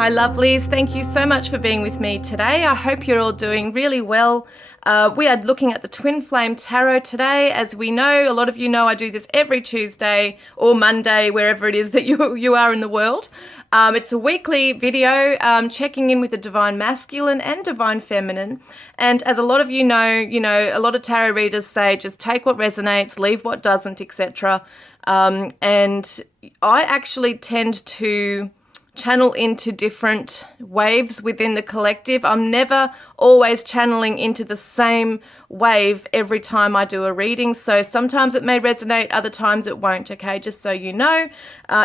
Hi lovelies, thank you so much for being with me today. I hope you're all doing really well. We are looking at the Twin Flame Tarot today. As we know, a lot of you know I do this every Tuesday or Monday, wherever it is that you are in the world. It's a weekly video checking in with the Divine Masculine and Divine Feminine. And as a lot of you know, a lot of tarot readers say just take what resonates, leave what doesn't, etc. And I actually tend to channel into different waves within the collective. I'm never always channeling into the same wave every time I do a reading. So sometimes it may resonate, other times it won't, okay? Just so you know,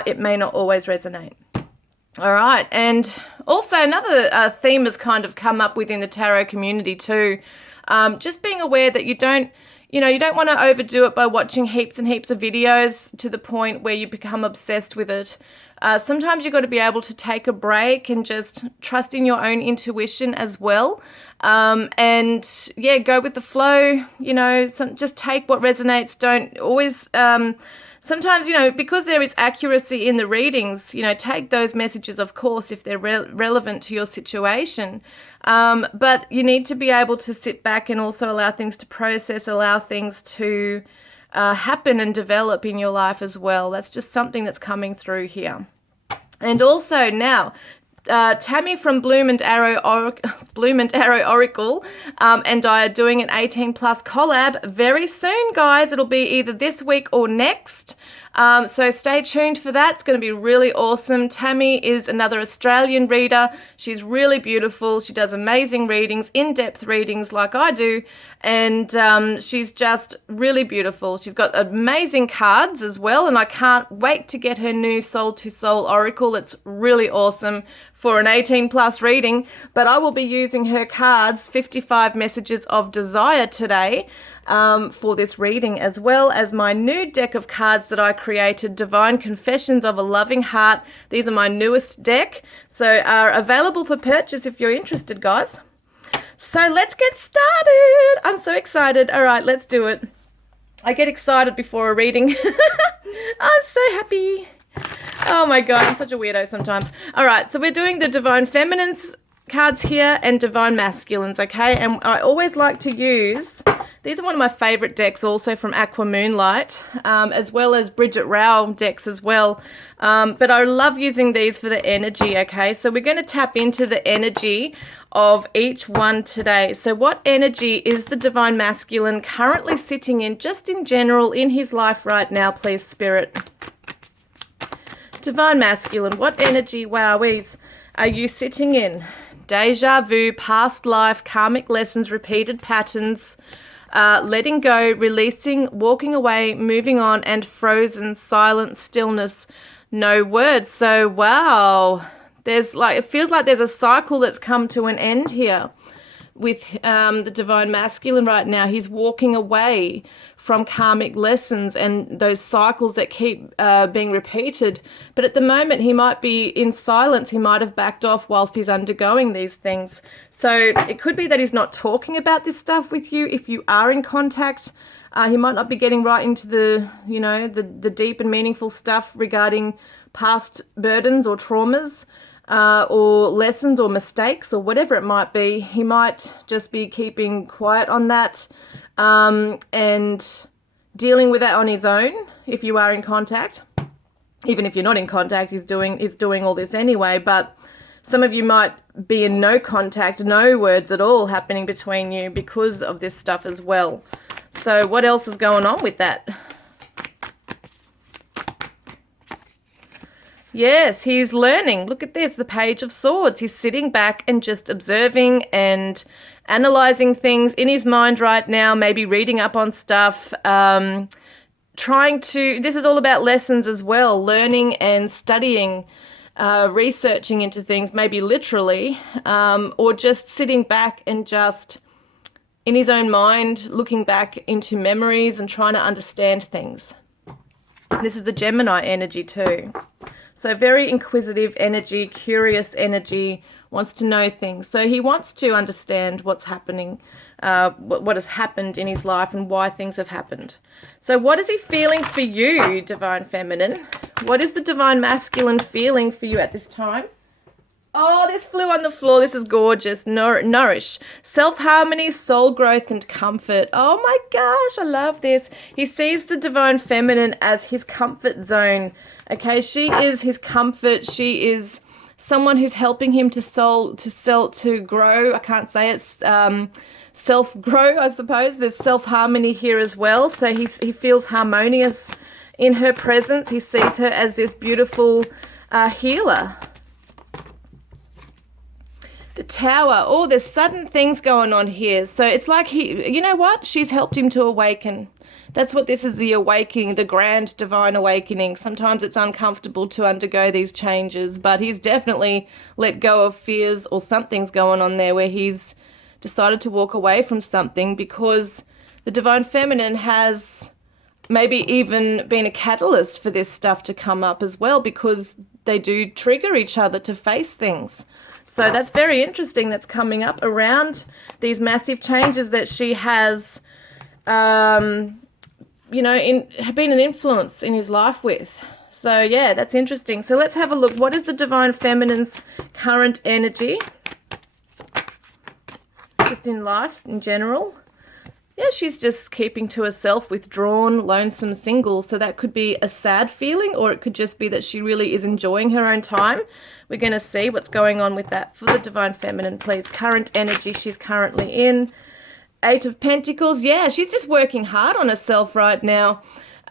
it may not always resonate. All right, and also another theme has kind of come up within the tarot community too. Just being aware that you don't want to overdo it by watching heaps and heaps of videos to the point where you become obsessed with it. Sometimes you've got to be able to take a break and just trust in your own intuition as well. And yeah, go with the flow, just take what resonates. Don't always, sometimes, because there is accuracy in the readings, take those messages, of course, if they're relevant to your situation. But you need to be able to sit back and also allow things to process, allow things to happen and develop in your life as well. That's just something that's coming through here. And also now, Tammie from Bloom and Arrow Oracle and I are doing an 18 plus collab very soon, guys. It'll be either this week or next. So stay tuned for that. It's going to be really awesome. Tammie is another Australian reader. She's really beautiful. She does amazing readings, in-depth readings like I do. And she's just really beautiful. She's got amazing cards as well. And I can't wait to get her new Soul to Soul Oracle. It's really awesome for an 18 plus reading. But I will be using her cards, 55 Messages of Desire today. For this reading, as well as my new deck of cards that I created, Divine Confessions of a Loving Heart. These are my newest deck, so are available for purchase if you're interested, guys. So let's get started. I'm so excited. All right, let's do it. I get excited before a reading. I'm so happy. Oh my God, I'm such a weirdo sometimes. All right, so we're doing the Divine Feminines cards here and Divine Masculines, okay? And I always like to use, these are one of my favorite decks also from Aqua Moonlight, as well as Bridget Rao decks as well. But I love using these for the energy, okay? So we're going to tap into the energy of each one today. So what energy is the Divine Masculine currently sitting in, just in general, in his life right now, please, Spirit? Divine Masculine, what energy, wowies, are you sitting in? Deja vu, past life, karmic lessons, repeated patterns, letting go, releasing, walking away, moving on, and frozen, silent, stillness, no words. So, wow, it feels like there's a cycle that's come to an end here with the Divine Masculine right now. He's walking away from karmic lessons and those cycles that keep being repeated. But at the moment, he might be in silence. He might have backed off whilst he's undergoing these things. So it could be that he's not talking about this stuff with you. If you are in contact, he might not be getting right into the deep and meaningful stuff regarding past burdens or traumas, or lessons or mistakes or whatever it might be. He might just be keeping quiet on that, and dealing with that on his own if you are in contact. Even if you're not in contact, he's doing all this anyway. But some of you might be in no contact, no words at all happening between you because of this stuff as well. So what else is going on with that? Yes, he's learning. Look at this, the Page of Swords. He's sitting back and just observing and analyzing things in his mind right now, maybe reading up on stuff, this is all about lessons as well, learning and studying, researching into things, maybe literally, or just sitting back and just in his own mind, looking back into memories and trying to understand things. This is the Gemini energy too. So very inquisitive energy, curious energy, wants to know things. So he wants to understand what's happening, what has happened in his life and why things have happened. So what is he feeling for you, Divine Feminine? What is the Divine Masculine feeling for you at this time? Oh, this flew on the floor. This is gorgeous. Nourish. Self-harmony, soul growth, and comfort. Oh my gosh, I love this. He sees the divine feminine as his comfort zone. Okay, she is his comfort. She is someone who's helping him to grow. I can't say it's self-grow, I suppose. There's self-harmony here as well. So he feels harmonious in her presence. He sees her as this beautiful healer. The Tower. Oh, there's sudden things going on here. So it's like you know what? She's helped him to awaken. That's what this is, the awakening, the grand divine awakening. Sometimes it's uncomfortable to undergo these changes, but he's definitely let go of fears, or something's going on there where he's decided to walk away from something, because the divine feminine has maybe even been a catalyst for this stuff to come up as well, because they do trigger each other to face things. So that's very interesting, that's coming up around these massive changes that she has, you know, been an influence in his life with. So yeah, that's interesting. So let's have a look. What is the divine feminine's current energy? Just in life in general. Yeah, she's just keeping to herself, withdrawn, lonesome, single. So that could be a sad feeling, or it could just be that she really is enjoying her own time. We're going to see what's going on with that for the divine feminine, please. Current energy she's currently in. 8 of Pentacles. Yeah, she's just working hard on herself right now.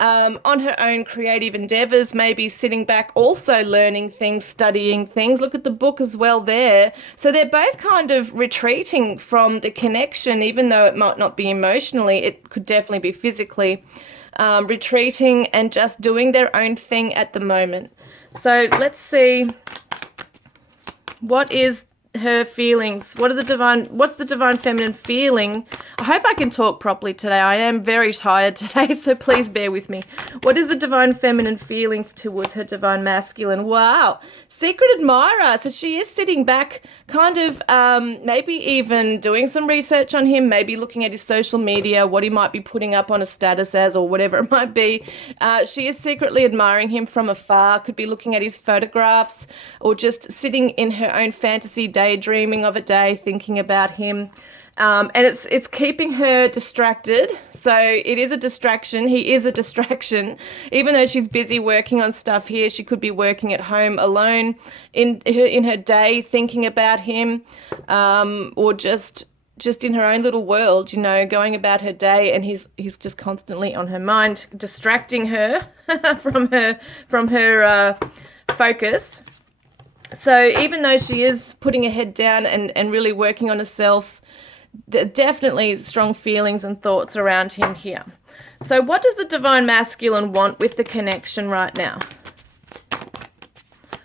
On her own creative endeavors, maybe sitting back, also learning things, studying things. Look at the book as well there. So they're both kind of retreating from the connection, even though it might not be emotionally, it could definitely be physically, retreating and just doing their own thing at the moment. So let's see, what is her feelings? What's the divine feminine feeling? I hope I can talk properly today. I am very tired today, so please bear with me. What is the divine feminine feeling towards her divine masculine? Wow, secret admirer. So she is sitting back, kind of maybe even doing some research on him, maybe looking at his social media, what he might be putting up on a status as, or whatever it might be. She is secretly admiring him from afar, could be looking at his photographs, or just sitting in her own fantasy, daydreaming of a day, thinking about him. And it's keeping her distracted. So it is a distraction. He is a distraction. Even though she's busy working on stuff here, she could be working at home alone in her day, thinking about him, or just in her own little world, you know, going about her day, and he's just constantly on her mind, distracting her from her focus. So even though she is putting her head down and really working on herself, there are definitely strong feelings and thoughts around him here. So what does the divine masculine want with the connection right now?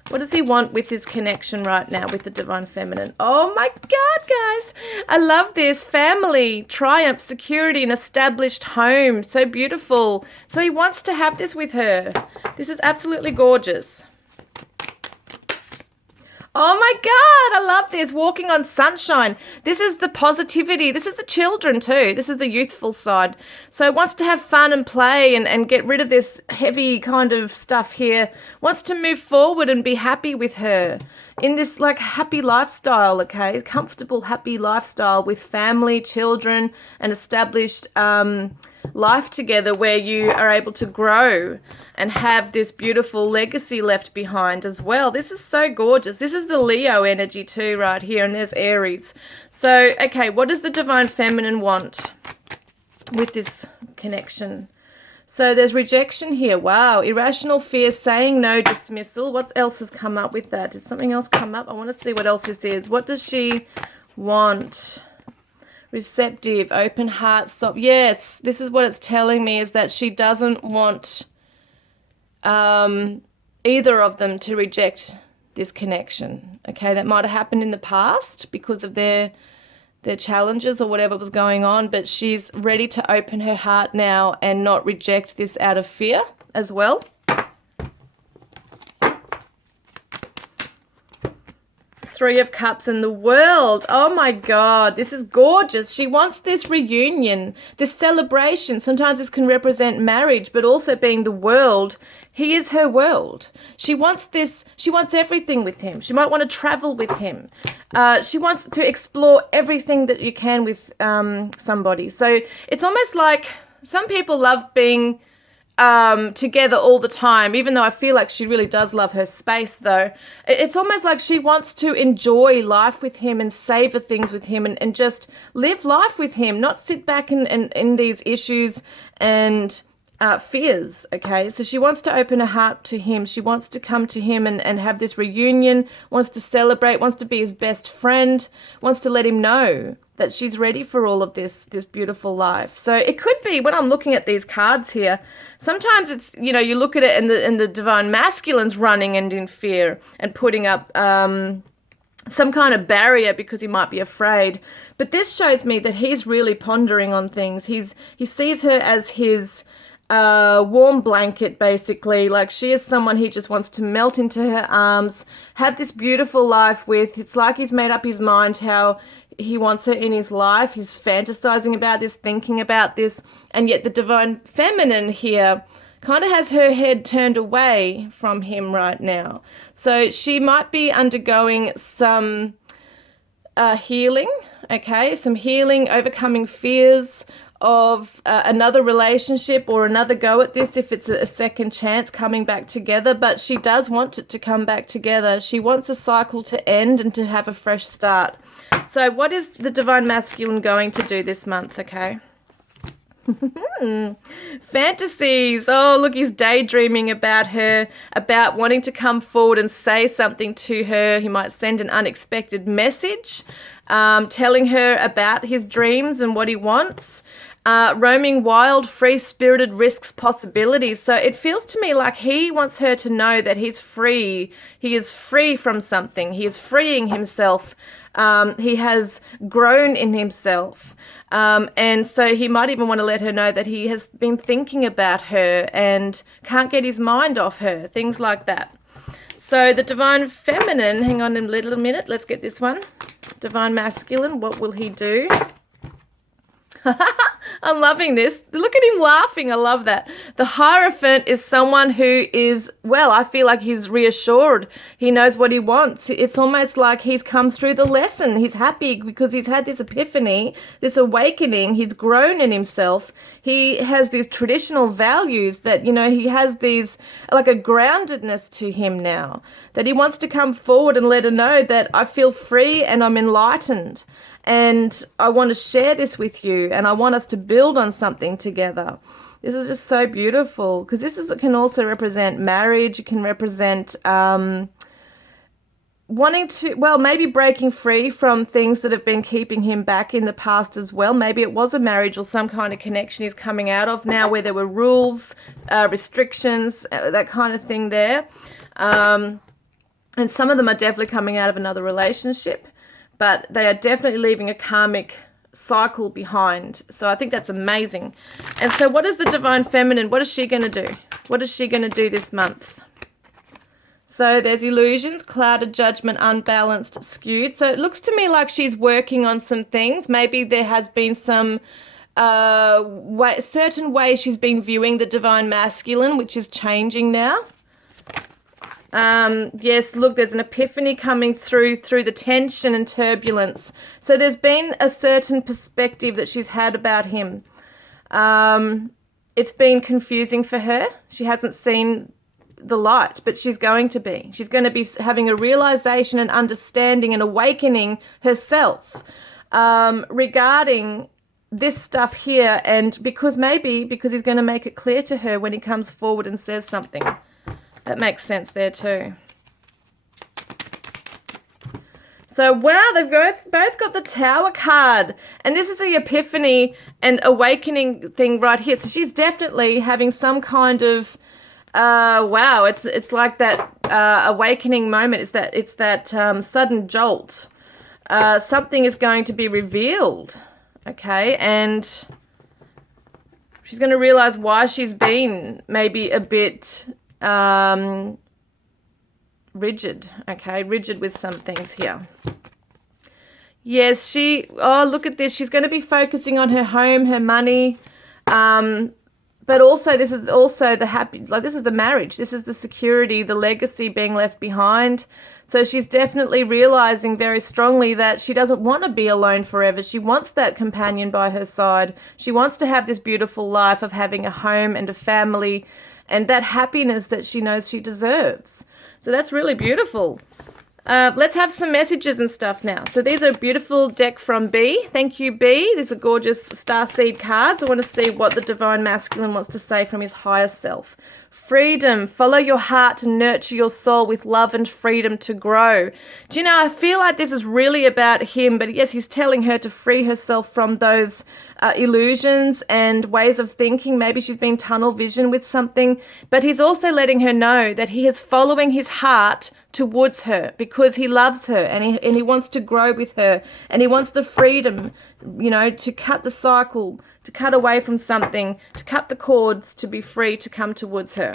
What does he want with his connection right now with the divine feminine? Oh my God, guys. I love this. Family, triumph, security, an established home. So beautiful. So he wants to have this with her. This is absolutely gorgeous. Oh my God, I love this. Walking on sunshine. This is the positivity. This is the children too. This is the youthful side. So wants to have fun and play and get rid of this heavy kind of stuff here. Wants to move forward and be happy with her in this like happy lifestyle, okay? Comfortable, happy lifestyle with family, children, and established life together where you are able to grow and have this beautiful legacy left behind as well. This is so gorgeous. This is the Leo energy too right here, and there's Aries. So, okay, what does the divine feminine want with this connection? So there's rejection here. Wow, irrational fear, saying no, dismissal. What else has come up with that? Did something else come up? I want to see what else this is. What does she want? Receptive, open heart, stop. Yes, this is what it's telling me, is that she doesn't want either of them to reject this connection. Okay, that might have happened in the past because of their challenges or whatever was going on, but she's ready to open her heart now and not reject this out of fear as well. Three of Cups and the World. Oh my God, this is gorgeous. She wants this reunion, this celebration. Sometimes this can represent marriage, but also being the world. He is her world. She wants this, she wants everything with him. She might want to travel with him. She wants to explore everything that you can with somebody. So it's almost like some people love being together all the time, even though I feel like she really does love her space, though. It's almost like she wants to enjoy life with him and savor things with him and just live life with him, not sit back in these issues and fears, okay? So she wants to open her heart to him. She wants to come to him and have this reunion, wants to celebrate, wants to be his best friend, wants to let him know that she's ready for all of this beautiful life. So it could be, when I'm looking at these cards here, sometimes it's, you know, you look at it and the divine masculine's running and in fear and putting up some kind of barrier because he might be afraid. But this shows me that he's really pondering on things. He sees her as his warm blanket, basically. Like, she is someone he just wants to melt into her arms, have this beautiful life with. It's like he's made up his mind how he wants her in his life. He's fantasizing about this, thinking about this, and yet the divine feminine here kind of has her head turned away from him right now. So she might be undergoing some healing, okay? Some healing, overcoming fears of another relationship or another go at this, if it's a second chance coming back together. But she does want it to come back together. She wants a cycle to end and to have a fresh start. So what is the divine masculine going to do this month, okay? Fantasies. Oh, look, he's daydreaming about her, about wanting to come forward and say something to her. He might send an unexpected message, telling her about his dreams and what he wants. Roaming wild, free-spirited, risks possibilities. So it feels to me like he wants her to know that he's free. He is free from something. He is freeing himself. He has grown in himself. And so he might even want to let her know that he has been thinking about her and can't get his mind off her, things like that. So the divine feminine, hang on a little minute, let's get this one. Divine masculine, what will he do? I'm loving this. Look at him laughing. I love that. The Hierophant is someone who is, well, I feel like he's reassured. He knows what he wants. It's almost like he's come through the lesson. He's happy because he's had this epiphany, this awakening. He's grown in himself. He has these traditional values that, you know, he has these, like a groundedness to him now, that he wants to come forward and let her know that I feel free and I'm enlightened. And I want to share this with you, and I want us to build on something together. This is just so beautiful, because can also represent marriage. It can represent wanting to, well, maybe breaking free from things that have been keeping him back in the past as well. Maybe it was a marriage or some kind of connection he's coming out of now where there were rules, restrictions, that kind of thing there. And some of them are definitely coming out of another relationship, but they are definitely leaving a karmic cycle behind. So I think that's amazing. And so what is the divine feminine? What is she going to do? What is she going to do this month? So there's illusions, clouded, judgment, unbalanced, skewed. So it looks to me like she's working on some things. Maybe there has been some certain way she's been viewing the divine masculine, which is changing now. Yes, look, there's an epiphany coming through the tension and turbulence. So there's been a certain perspective that she's had about him. It's been confusing for her. She hasn't seen the light, but she's going to be. She's going to be having a realization and understanding and awakening herself regarding this stuff here. And because he's going to make it clear to her when he comes forward and says something. That makes sense there too. So, wow, they've both got the Tower card. And this is the epiphany and awakening thing right here. So she's definitely having some kind of, wow, it's like that awakening moment. It's that sudden jolt. Something is going to be revealed, okay? And she's going to realize why she's been maybe a bit rigid, okay? Rigid with some things here. Yes, oh, look at this. She's going to be focusing on her home, her money. But also, this is also this is the marriage. This is the security, the legacy being left behind. So she's definitely realizing very strongly that she doesn't want to be alone forever. She wants that companion by her side. She wants to have this beautiful life of having a home and a family and that happiness that she knows she deserves. So that's really beautiful. Let's have some messages and stuff now. So these are a beautiful deck from B. Thank you, B. These are gorgeous starseed cards. I want to see what the Divine Masculine wants to say from his higher self. Freedom. Follow your heart to nurture your soul with love and freedom to grow. Do you know, I feel like this is really about him, but yes, he's telling her to free herself from those illusions and ways of thinking. Maybe she's been tunnel vision with something, but he's also letting her know that he is following his heart towards her because he loves her and he wants to grow with her and he wants the freedom, you know, to cut the cycle, to cut away from something, to cut the cords, to be free to come towards her.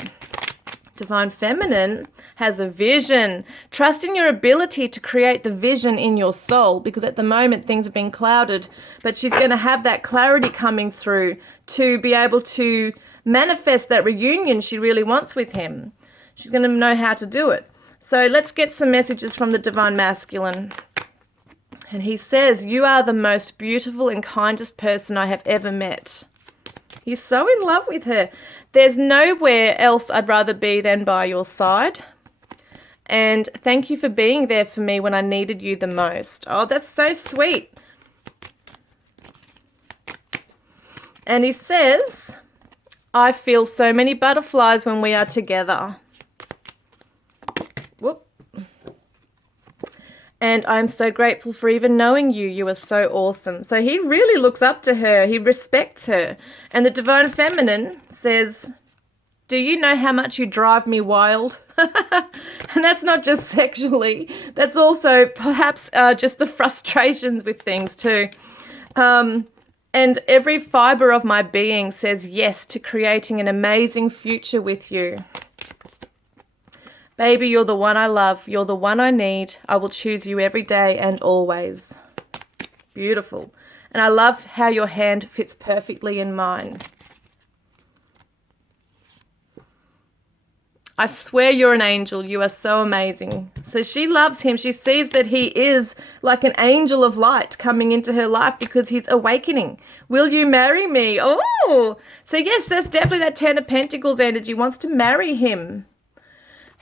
Divine Feminine has a vision. Trust in your ability to create the vision in your soul, because at the moment things have been clouded, but she's going to have that clarity coming through to be able to manifest that reunion she really wants with him. She's going to know how to do it. So let's get some messages from the Divine Masculine. And he says, you are the most beautiful and kindest person I have ever met. He's so in love with her. There's nowhere else I'd rather be than by your side. And thank you for being there for me when I needed you the most. Oh, that's so sweet. And he says, I feel so many butterflies when we are together. Whoop. And I'm so grateful for even knowing you. You are so awesome. So he really looks up to her. He respects her. And the Divine Feminine says, do you know how much you drive me wild? And that's not just sexually. That's also perhaps just the frustrations with things too. And every fiber of my being says yes to creating an amazing future with you. Baby, you're the one I love. You're the one I need. I will choose you every day and always. Beautiful. And I love how your hand fits perfectly in mine. I swear you're an angel. You are so amazing. So she loves him. She sees that he is like an angel of light coming into her life because he's awakening. Will you marry me? Oh, so yes, that's definitely that Ten of Pentacles energy. Wants to marry him.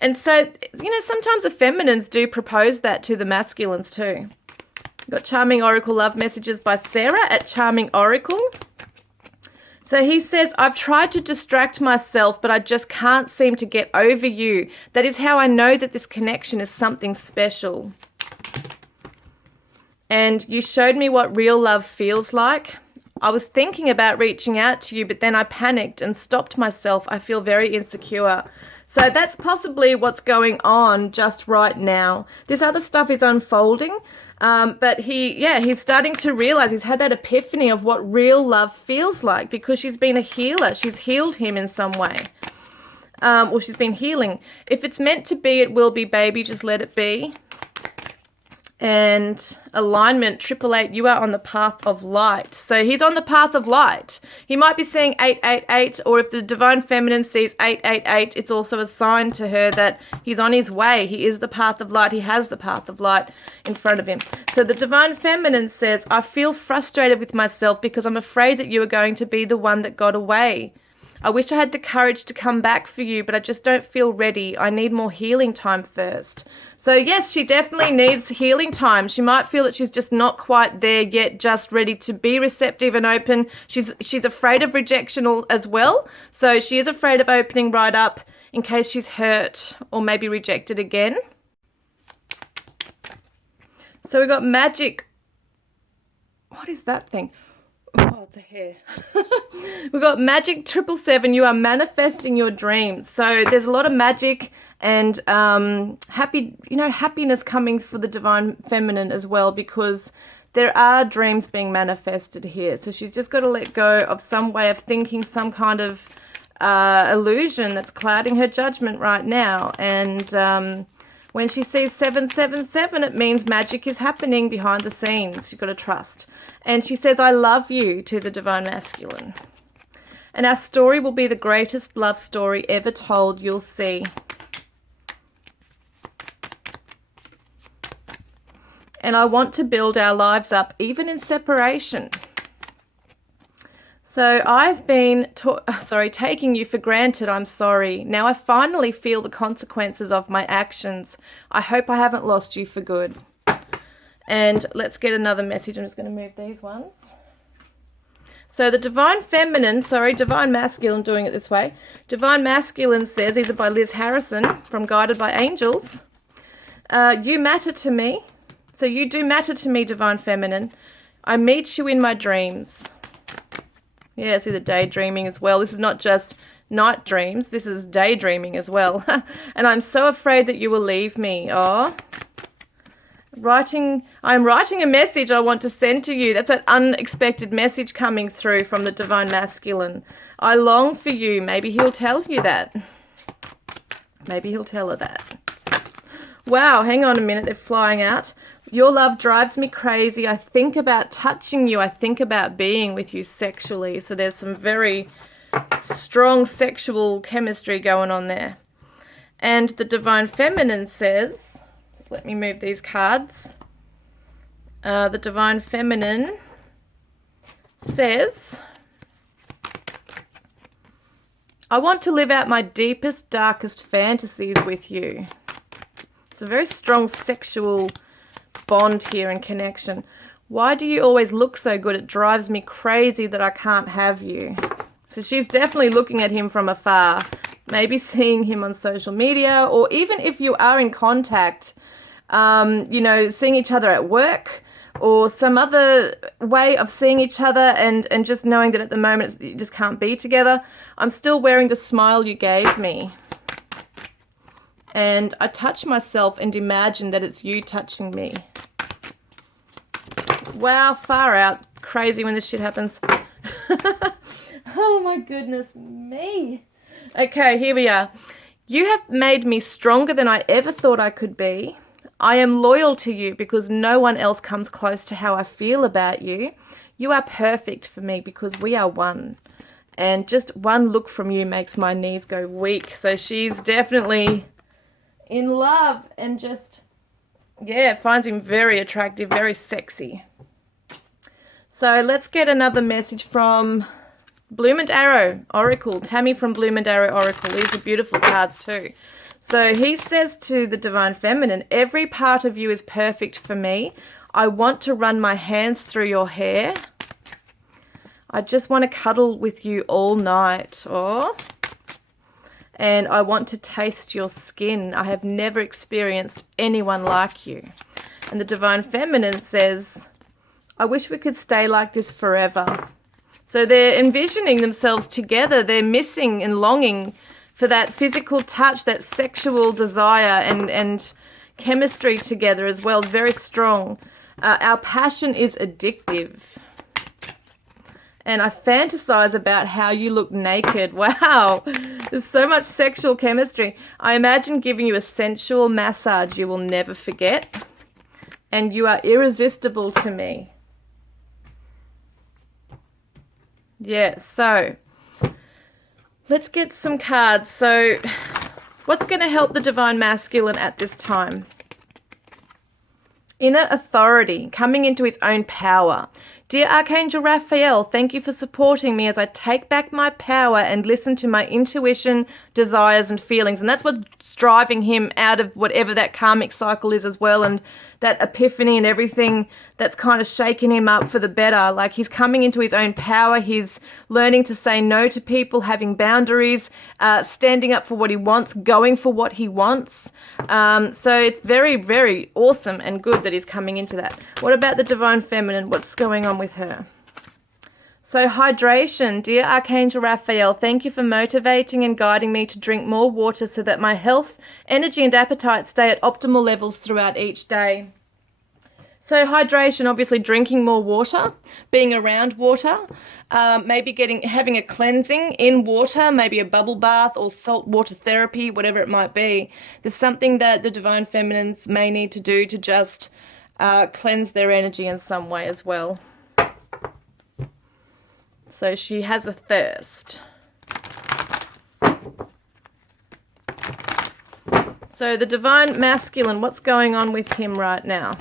And so, you know, sometimes the feminines do propose that to the masculines too. Got Charming Oracle love messages by Sarah at Charming Oracle. So he says, I've tried to distract myself, but I just can't seem to get over you. That is how I know that this connection is something special. And you showed me what real love feels like. I was thinking about reaching out to you, but then I panicked and stopped myself. I feel very insecure. So that's possibly what's going on just right now. This other stuff is unfolding, but he's starting to realize, he's had that epiphany of what real love feels like because she's been a healer. She's healed him in some way. Or she's been healing. If it's meant to be, it will be, baby. Just let it be. And alignment, 888, you are on the path of light. So he's on the path of light. He might be seeing 888, or if the Divine Feminine sees 888, it's also a sign to her that he's on his way. He is the path of light. He has the path of light in front of him. So the Divine Feminine says, I feel frustrated with myself because I'm afraid that you are going to be the one that got away. I wish I had the courage to come back for you, but I just don't feel ready. I need more healing time first. So yes, she definitely needs healing time. She might feel that she's just not quite there yet, just ready to be receptive and open. She's afraid of rejection as well. So she is afraid of opening right up in case she's hurt or maybe rejected again. So we got magic. What is that thing? Oh, it's a hair. We've got magic 777. You are manifesting your dreams. So there's a lot of magic and happiness coming for the Divine Feminine as well, because there are dreams being manifested here. So she's just got to let go of some way of thinking, some kind of illusion that's clouding her judgment right now. And When she sees 777, it means magic is happening behind the scenes. You've got to trust. And she says, I love you to the divine masculine. And our story will be the greatest love story ever told, you'll see. And I want to build our lives up, even in separation. So I've been taking you for granted. I'm sorry. Now I finally feel the consequences of my actions. I hope I haven't lost you for good. And let's get another message. I'm just going to move these ones. So the divine masculine, doing it this way. Divine masculine says, these are by Liz Harrison from Guided by Angels. You matter to me. So you do matter to me, divine feminine. I meet you in my dreams. Yeah, see the daydreaming as well. This is not just night dreams. This is daydreaming as well. And I'm so afraid that you will leave me. Oh, I'm writing a message I want to send to you. That's an unexpected message coming through from the divine masculine. I long for you. Maybe he'll tell you that. Maybe he'll tell her that. Wow, hang on a minute. They're flying out. Your love drives me crazy. I think about touching you. I think about being with you sexually. So there's some very strong sexual chemistry going on there. And the divine feminine says, just let me move these cards. The divine feminine says, I want to live out my deepest, darkest fantasies with you. It's a very strong sexual bond here and connection. Why do you always look so good? It drives me crazy that I can't have you. So she's definitely looking at him from afar, maybe seeing him on social media, or even if you are in contact, seeing each other at work or some other way of seeing each other and just knowing that at the moment you just can't be together. I'm still wearing the smile you gave me. And I touch myself and imagine that it's you touching me. Wow, far out. Crazy when this shit happens. Oh my goodness me. Okay, here we are. You have made me stronger than I ever thought I could be. I am loyal to you because no one else comes close to how I feel about you. You are perfect for me because we are one. And just one look from you makes my knees go weak. So she's definitely in love and just, finds him very attractive, very sexy. So let's get another message from Bloom and Arrow Oracle. Tammie from Bloom and Arrow Oracle. These are beautiful cards too. So he says to the divine feminine, every part of you is perfect for me. I want to run my hands through your hair. I just want to cuddle with you all night. And I want to taste your skin. I have never experienced anyone like you. And the divine feminine says, I wish we could stay like this forever. So they're envisioning themselves together. They're missing and longing for that physical touch, that sexual desire and chemistry together as well. It's very strong. Our passion is addictive. And I fantasize about how you look naked. Wow, there's so much sexual chemistry. I imagine giving you a sensual massage you will never forget. And you are irresistible to me. Yeah, so let's get some cards. So what's going to help the divine masculine at this time? Inner authority, coming into his own power. Dear Archangel Raphael, thank you for supporting me as I take back my power and listen to my intuition, desires, and feelings. And that's what's driving him out of whatever that karmic cycle is as well, and that epiphany and everything that's kind of shaking him up for the better. Like, he's coming into his own power. He's learning to say no to people, having boundaries, standing up for what he wants, going for what he wants. So it's very, very awesome and good that he's coming into that. What about the divine feminine? What's going on with her? So hydration, dear Archangel Raphael, thank you for motivating and guiding me to drink more water so that my health, energy and appetite stay at optimal levels throughout each day. So hydration, obviously drinking more water, being around water, maybe having a cleansing in water, maybe a bubble bath or salt water therapy, whatever it might be. There's something that the Divine Feminines may need to do to just cleanse their energy in some way as well. So she has a thirst. So the Divine Masculine, what's going on with him right now?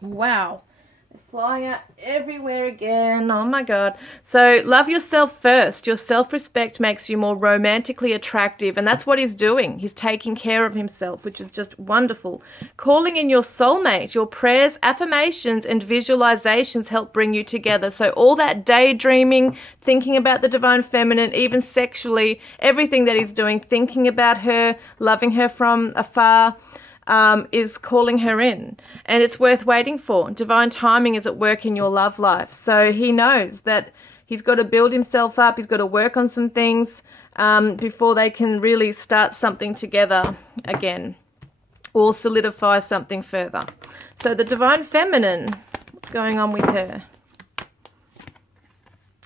Wow. They're flying out everywhere again. Oh my God. So love yourself first. Your self-respect makes you more romantically attractive. And that's what he's doing. He's taking care of himself, which is just wonderful. Calling in your soulmate. Your prayers, affirmations, and visualizations help bring you together. So all that daydreaming, thinking about the Divine Feminine, even sexually, everything that he's doing, thinking about her, loving her from afar, is calling her in, and it's worth waiting for. Divine timing is at work in your love life. So he knows that he's got to build himself up. He's got to work on some things before they can really start something together again or solidify something further. So the Divine Feminine, what's going on with her?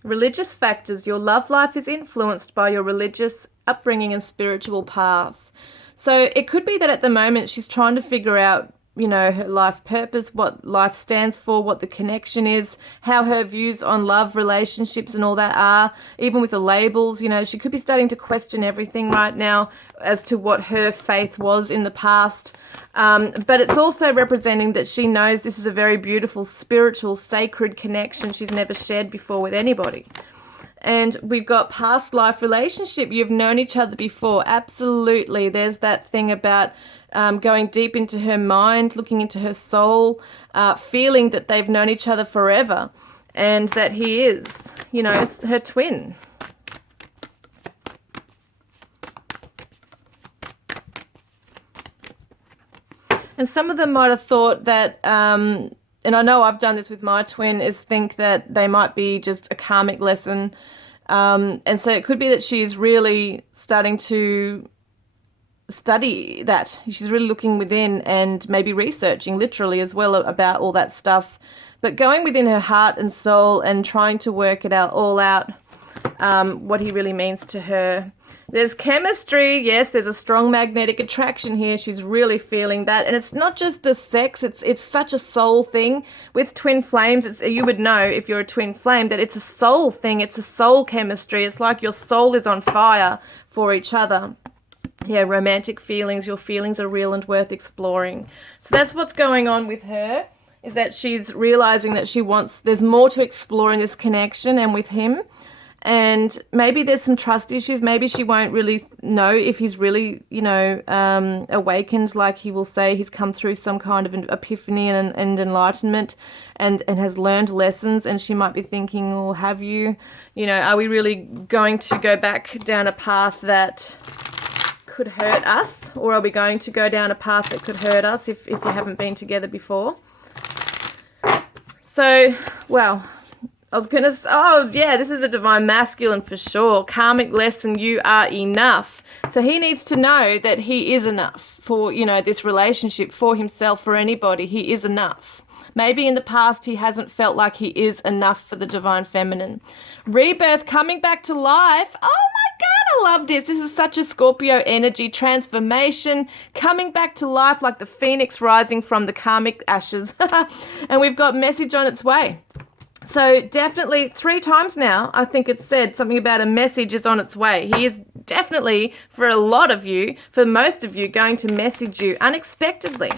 Religious factors. Your love life is influenced by your religious upbringing and spiritual path. So it could be that at the moment she's trying to figure out, you know, her life purpose, what life stands for, what the connection is, how her views on love, relationships and all that are, even with the labels. You know, she could be starting to question everything right now as to what her faith was in the past. But it's also representing that she knows this is a very beautiful, spiritual, sacred connection she's never shared before with anybody. And we've got past life relationship. You've known each other before. Absolutely. There's that thing about going deep into her mind, looking into her soul, feeling that they've known each other forever and that he is, you know, her twin. And some of them might have thought that, and I know I've done this with my twin, is think that they might be just a karmic lesson. And so it could be that she's really starting to study that. She's really looking within and maybe researching literally as well about all that stuff. But going within her heart and soul and trying to work it out, what he really means to her. There's chemistry. Yes, there's a strong magnetic attraction here. She's really feeling that. And it's not just the sex. It's such a soul thing. With twin flames, you would know if you're a twin flame that it's a soul thing. It's a soul chemistry. It's like your soul is on fire for each other. Yeah, romantic feelings. Your feelings are real and worth exploring. So that's what's going on with her, is that she's realizing that there's more to explore in this connection and with him. And maybe there's some trust issues. Maybe she won't really know if he's really, you know, awakened, like he will say he's come through some kind of an epiphany and enlightenment and has learned lessons. And she might be thinking, well, have you, you know, are we really going to go back down a path that could hurt us? Or are we going to go down a path that could hurt us if you haven't been together before? So, well, I was going to say, oh yeah, this is the Divine Masculine for sure. Karmic lesson, you are enough. So he needs to know that he is enough for, you know, this relationship, for himself, for anybody. He is enough. Maybe in the past he hasn't felt like he is enough for the Divine Feminine. Rebirth, coming back to life. Oh my God, I love this. This is such a Scorpio energy, transformation, coming back to life like the phoenix rising from the karmic ashes. And we've got message on its way. So definitely 3 times now, I think it's said something about a message is on its way. He is definitely, for a lot of you, for most of you, going to message you unexpectedly.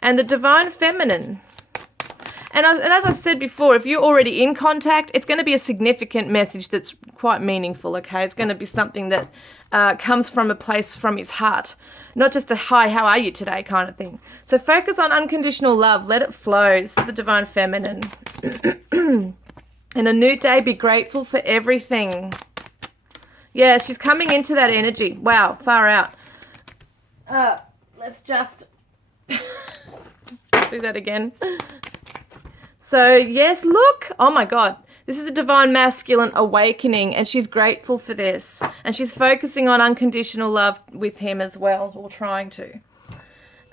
And the Divine Feminine. And as I said before, if you're already in contact, it's going to be a significant message that's quite meaningful, okay? It's going to be something that comes from a place from his heart. Not just a hi, how are you today kind of thing. So focus on unconditional love. Let it flow. This is the Divine Feminine. And a new day, be grateful for everything. Yeah, she's coming into that energy. Wow, far out. Let's just do that again. So, yes, look. Oh, my God. This is a Divine Masculine awakening, and she's grateful for this. And she's focusing on unconditional love with him as well, or trying to.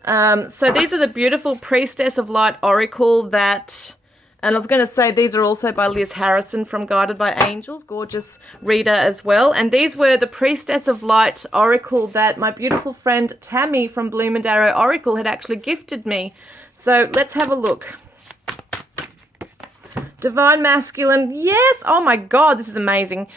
So these are the beautiful Priestess of Light Oracle that, and I was going to say these are also by Liz Harrison from Guided by Angels, gorgeous reader as well. And these were the Priestess of Light Oracle that my beautiful friend Tammie from Bloom and Arrow Oracle had actually gifted me. So let's have a look. Divine Masculine, yes, oh my God, this is amazing.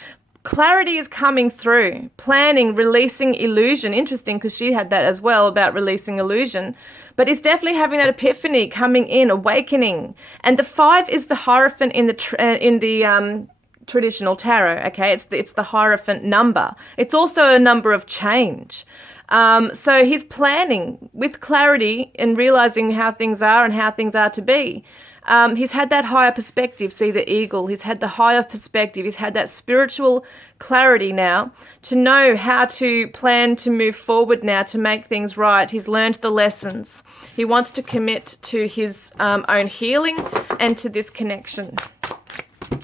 Clarity is coming through, planning, releasing illusion. Interesting, because she had that as well about releasing illusion. But it's definitely having that epiphany coming in, awakening. And the 5 is the Hierophant in the traditional tarot. Okay, it's the Hierophant number. It's also a number of change. So he's planning with clarity and realizing how things are and how things are to be. He's had that higher perspective, see the eagle, he's had the higher perspective, he's had that spiritual clarity now to know how to plan to move forward now to make things right. He's learned the lessons. He wants to commit to his own healing and to this connection.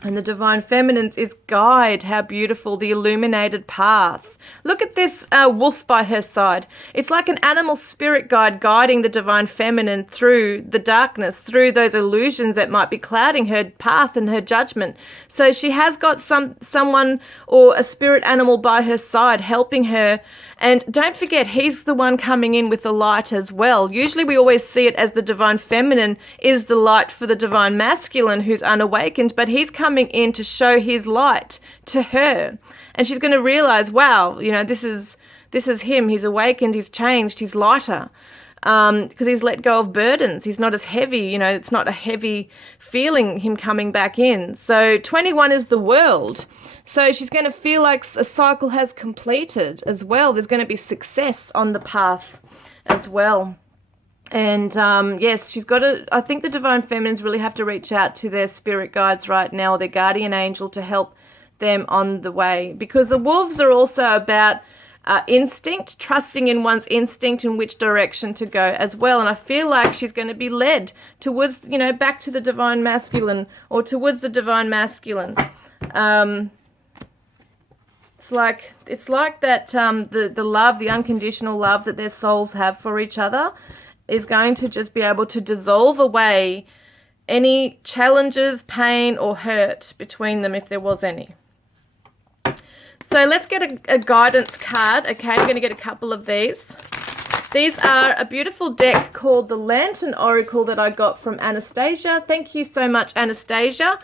And the Divine Feminines is guide. How beautiful, the illuminated path. Look at this wolf by her side. It's like an animal spirit guide guiding the Divine Feminine through the darkness, through those illusions that might be clouding her path and her judgment. So she has got someone or a spirit animal by her side helping her. And don't forget, he's the one coming in with the light as well. Usually we always see it as the Divine Feminine is the light for the Divine Masculine who's unawakened, but he's coming in to show his light to her. And she's going to realize, wow, you know, this is him. He's awakened, he's changed, he's lighter. Because he's let go of burdens. He's not as heavy, you know, it's not a heavy feeling, him coming back in. So 21 is the World. So she's going to feel like a cycle has completed as well. There's going to be success on the path as well. And yes, she's got to, I think the Divine Feminines really have to reach out to their spirit guides right now, or their guardian angel, to help them on the way. Because the wolves are also about instinct, trusting in one's instinct in which direction to go as well. And I feel like she's going to be led towards, you know, back to the Divine Masculine or towards the Divine Masculine. It's like that the love, the unconditional love that their souls have for each other is going to just be able to dissolve away any challenges, pain or hurt between them if there was any. So let's get a guidance card. Okay, I'm going to get a couple of these. These are a beautiful deck called the Lantern Oracle that I got from Anastasia. Thank you so much, Anastasia.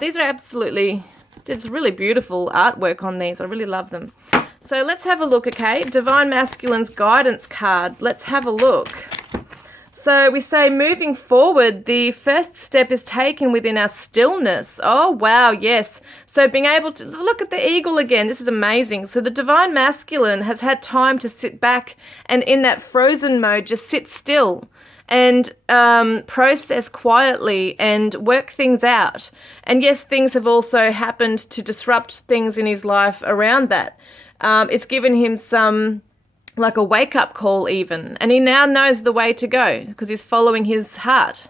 These are absolutely, it's really beautiful artwork on these. I really love them. So let's have a look, okay? Divine Masculine's guidance card. Let's have a look. So we say moving forward, the first step is taken within our stillness. Oh, wow, yes. So being able to look at the eagle again, this is amazing. So the Divine Masculine has had time to sit back and in that frozen mode, just sit still and process quietly and work things out. And yes, things have also happened to disrupt things in his life around that. It's given him some, like a wake-up call even, and he now knows the way to go because he's following his heart.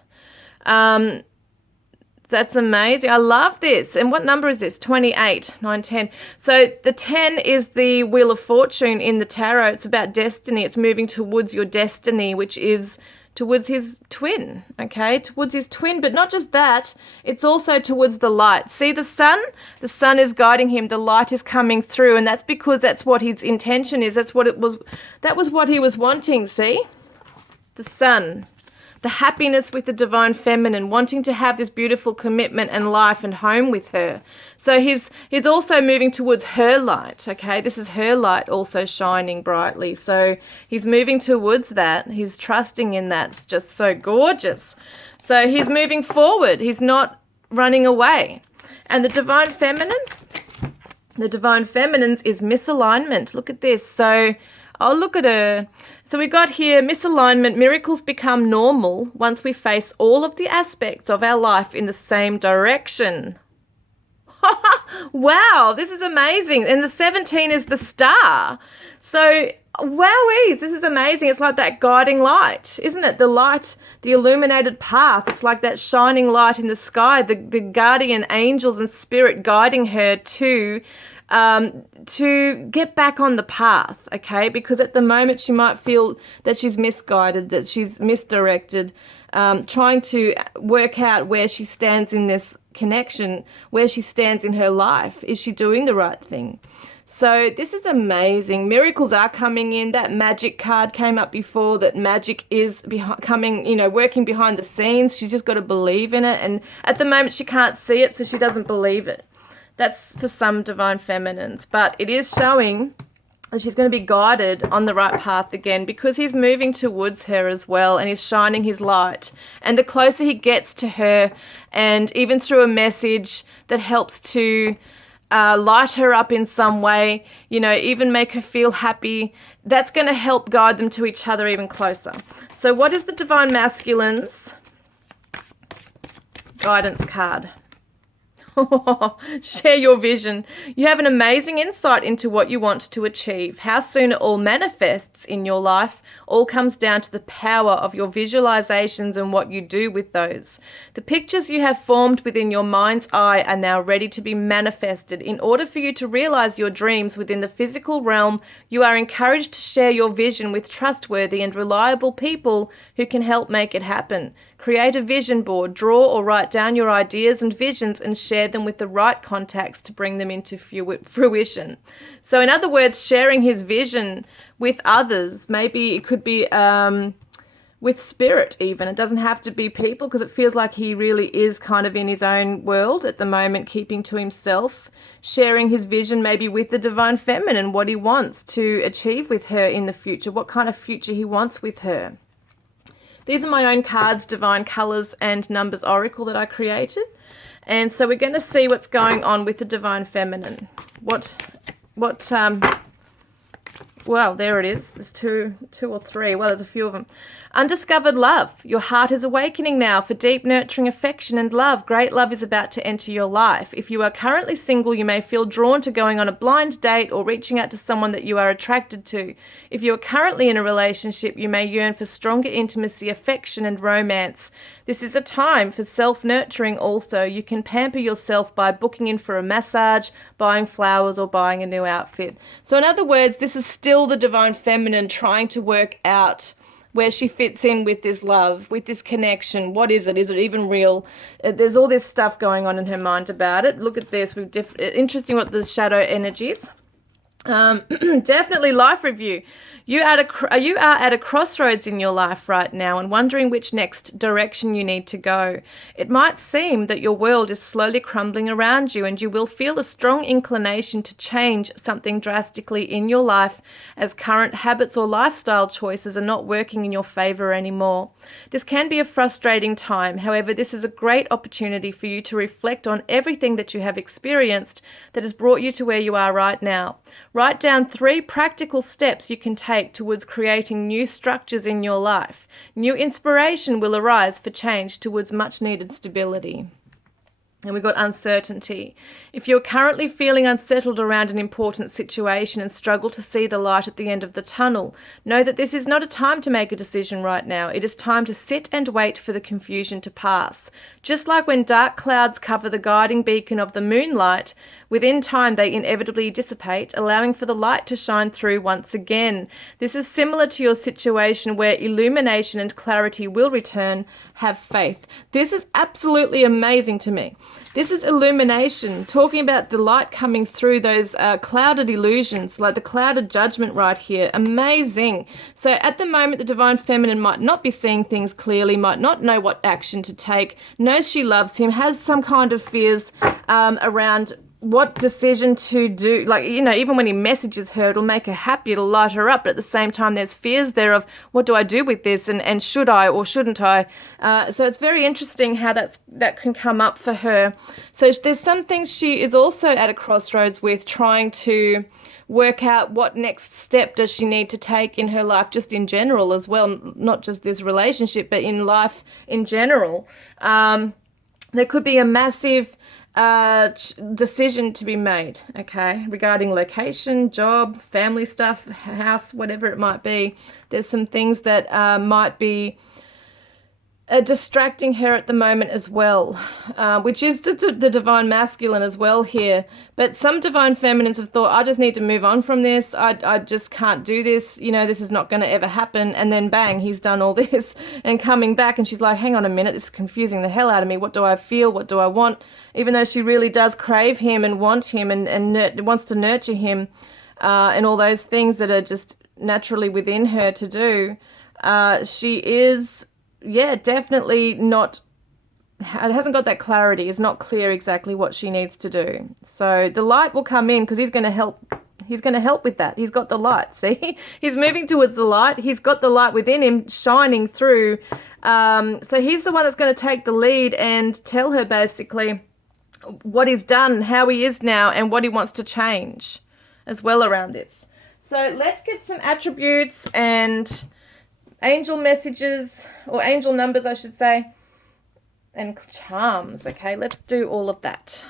That's amazing. I love this. And what number is this? 28, 9, 10. So the 10 is the Wheel of Fortune in the tarot. It's about destiny. It's moving towards your destiny, which is towards his twin, okay, towards his twin. But not just that, it's also towards the light. See the sun? The sun is guiding him. The light is coming through, and that's because that's what his intention is. That's what it was. That was what he was wanting, see? The sun. The happiness with the Divine Feminine, wanting to have this beautiful commitment and life and home with her. So he's also moving towards her light, okay? This is her light also shining brightly. So he's moving towards that. He's trusting in that. It's just so gorgeous. So he's moving forward. He's not running away. And the Divine Feminines is misalignment. Look at this. So, oh, look at her. So we got here, misalignment, miracles become normal once we face all of the aspects of our life in the same direction. Wow, this is amazing. And the 17 is the star. So, wowies, this is amazing. It's like that guiding light, isn't it? The light, the illuminated path. It's like that shining light in the sky, the guardian angels and spirit guiding her to to get back on the path, okay? Because at the moment she might feel that she's misguided, that she's misdirected, trying to work out where she stands in this connection, where she stands in her life. Is she doing the right thing? So this is amazing. Miracles are coming in. That magic card came up before, that magic is coming, you know, working behind the scenes. She's just got to believe in it. And at the moment she can't see it, so she doesn't believe it. That's for some divine feminines. But it is showing that she's going to be guided on the right path again, because he's moving towards her as well, and he's shining his light. And the closer he gets to her, and even through a message that helps to light her up in some way, you know, even make her feel happy, that's going to help guide them to each other even closer. So what is the divine masculine's guidance card? Share your vision. You have an amazing insight into what you want to achieve. How soon it all manifests in your life all comes down to the power of your visualizations and what you do with those. The pictures you have formed within your mind's eye are now ready to be manifested. In order for you to realize your dreams within the physical realm, you are encouraged to share your vision with trustworthy and reliable people who can help make it happen. Create a vision board, draw or write down your ideas and visions, and share them with the right contacts to bring them into fruition. So in other words, sharing his vision with others. Maybe it could be with spirit even. It doesn't have to be people, because it feels like he really is kind of in his own world at the moment, keeping to himself, sharing his vision maybe with the divine feminine, what he wants to achieve with her in the future, what kind of future he wants with her. These are my own cards, Divine Colours and Numbers Oracle, that I created. And so we're going to see what's going on with the Divine Feminine. Well, there it is. There's two or three. Well, there's a few of them. Undiscovered love. Your heart is awakening now for deep, nurturing affection and love. Great love is about to enter your life. If you are currently single, you may feel drawn to going on a blind date or reaching out to someone that you are attracted to. If you are currently in a relationship, you may yearn for stronger intimacy, affection, and romance. This is a time for self-nurturing also. You can pamper yourself by booking in for a massage, buying flowers, or buying a new outfit. So in other words, this is still the divine feminine trying to work out where she fits in with this love, with this connection. What is it? Is it even real? There's all this stuff going on in her mind about it. Look at this. Interesting what the shadow energies. Definitely life review. You are at a crossroads in your life right now and wondering which next direction you need to go. It might seem that your world is slowly crumbling around you, and you will feel a strong inclination to change something drastically in your life, as current habits or lifestyle choices are not working in your favor anymore. This can be a frustrating time. However, this is a great opportunity for you to reflect on everything that you have experienced that has brought you to where you are right now. Write down 3 practical steps you can take towards creating new structures in your life. New inspiration will arise for change towards much needed stability. And we've got uncertainty. If you're currently feeling unsettled around an important situation and struggle to see the light at the end of the tunnel, know that this is not a time to make a decision right now. It is time to sit and wait for the confusion to pass. Just like when dark clouds cover the guiding beacon of the moonlight, within time they inevitably dissipate, allowing for the light to shine through once again. This is similar to your situation where illumination and clarity will return. Have faith. This is absolutely amazing to me. This is illumination, talking about the light coming through those clouded illusions, like the clouded judgment right here. Amazing. So at the moment, the divine feminine might not be seeing things clearly, might not know what action to take, knows she loves him, has some kind of fears around what decision to do. Like, you know, even when he messages her, it'll make her happy, it'll light her up, but at the same time there's fears there of, what do I do with this, and should I or shouldn't I? So it's very interesting how that can come up for her. So there's some things she is also at a crossroads with, trying to work out what next step does she need to take in her life, just in general as well, not just this relationship, but in life in general. There could be a massive decision to be made, okay, regarding location, job, family stuff, house, whatever it might be. There's some things that might be distracting her at the moment as well, which is the divine masculine as well here. But some divine feminines have thought, I just need to move on from this. I just can't do this. You know, this is not going to ever happen. And then bang, he's done all this and coming back. And she's like, hang on a minute, this is confusing the hell out of me. What do I feel? What do I want? Even though she really does crave him and want him and wants to nurture him and all those things that are just naturally within her to do. She is... yeah, definitely not, it hasn't got that clarity. It's not clear exactly what she needs to do. So the light will come in because he's going to help. He's going to help with that. He's got the light, see? He's moving towards the light. He's got the light within him shining through. So he's the one that's going to take the lead and tell her basically what he's done, how he is now, and what he wants to change as well around this. So let's get some attributes and angel messages, or angel numbers, I should say, and charms. Okay, let's do all of that.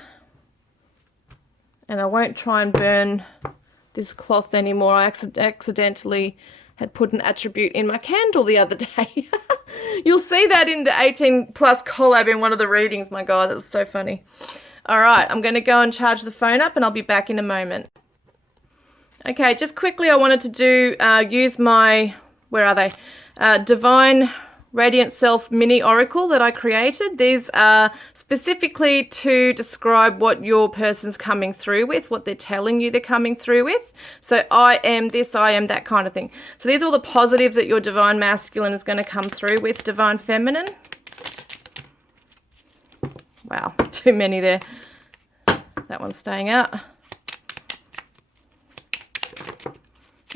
And I won't try and burn this cloth anymore. I accidentally had put an attribute in my candle the other day. You'll see that in the 18 plus collab in one of the readings. My God, that was so funny. All right, I'm going to go and charge the phone up and I'll be back in a moment. Okay, just quickly, I wanted to do, use my, where are they? Divine Radiant Self mini oracle that I created. These are specifically to describe what your person's coming through with, what they're telling you they're coming through with. So I am this, I am that kind of thing. So these are all the positives that your divine masculine is going to come through with divine feminine. Wow, too many there. That one's staying out.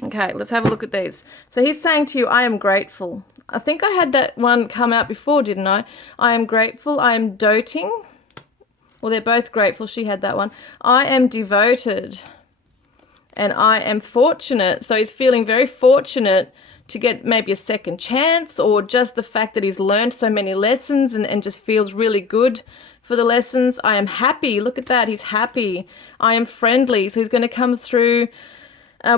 Okay, let's have a look at these. So he's saying to you, I am grateful. I think I had that one come out before, didn't I? I am grateful. I am doting. Well, they're both grateful. She had that one. I am devoted. And I am fortunate. So he's feeling very fortunate to get maybe a second chance, or just the fact that he's learned so many lessons and just feels really good for the lessons. I am happy. Look at that. He's happy. I am friendly. So he's going to come through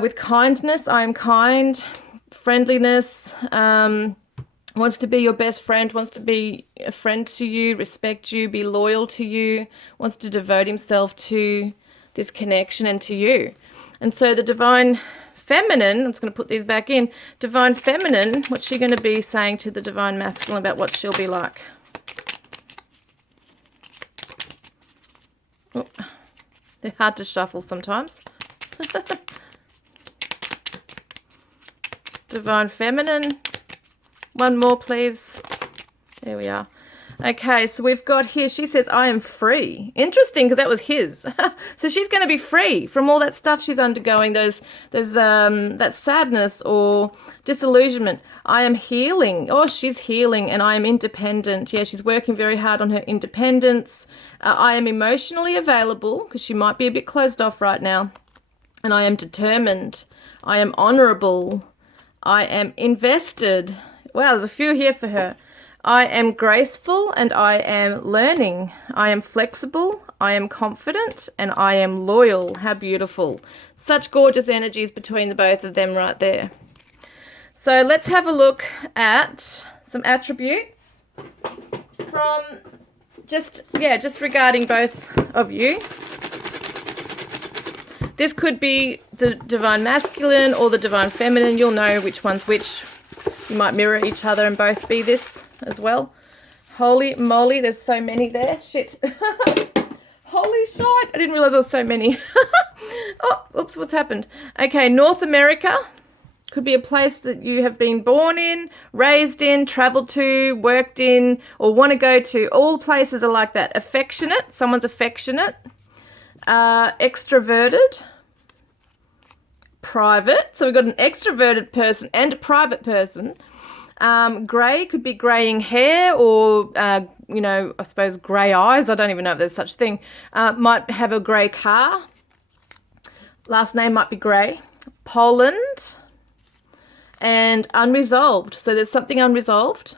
with kindness. I am kind, friendliness, wants to be your best friend, wants to be a friend to you, respect you, be loyal to you, wants to devote himself to this connection and to you. And so the divine feminine, I'm just going to put these back in, divine feminine, what's she going to be saying to the divine masculine about what she'll be like? Oh, they're hard to shuffle sometimes. Divine feminine. One more, please. There we are. Okay, so we've got here, she says, I am free. Interesting, because that was his. So she's going to be free from all that stuff she's undergoing, that sadness or disillusionment. I am healing. Oh, she's healing, and I am independent. Yeah, she's working very hard on her independence. I am emotionally available, because she might be a bit closed off right now. And I am determined. I am honorable. I am invested. Wow, there's a few here for her. I am graceful and I am learning. I am flexible. I am confident and I am loyal. How beautiful. Such gorgeous energies between the both of them right there. So let's have a look at some attributes from just regarding both of you. This could be the divine masculine or the divine feminine. You'll know which one's which. You might mirror each other and both be this as well. Holy moly, there's so many there. Shit. Holy shite. I didn't realize there was so many. Oh, oops, what's happened? Okay, North America. Could be a place that you have been born in, raised in, traveled to, worked in, or want to go to. All places are like that. Affectionate. Someone's affectionate. Extroverted. Private. So we've got an extroverted person and a private person. Grey, could be greying hair or, I suppose grey eyes. I don't even know if there's such a thing. Might have a grey car. Last name might be Grey. Poland. And unresolved. So there's something unresolved.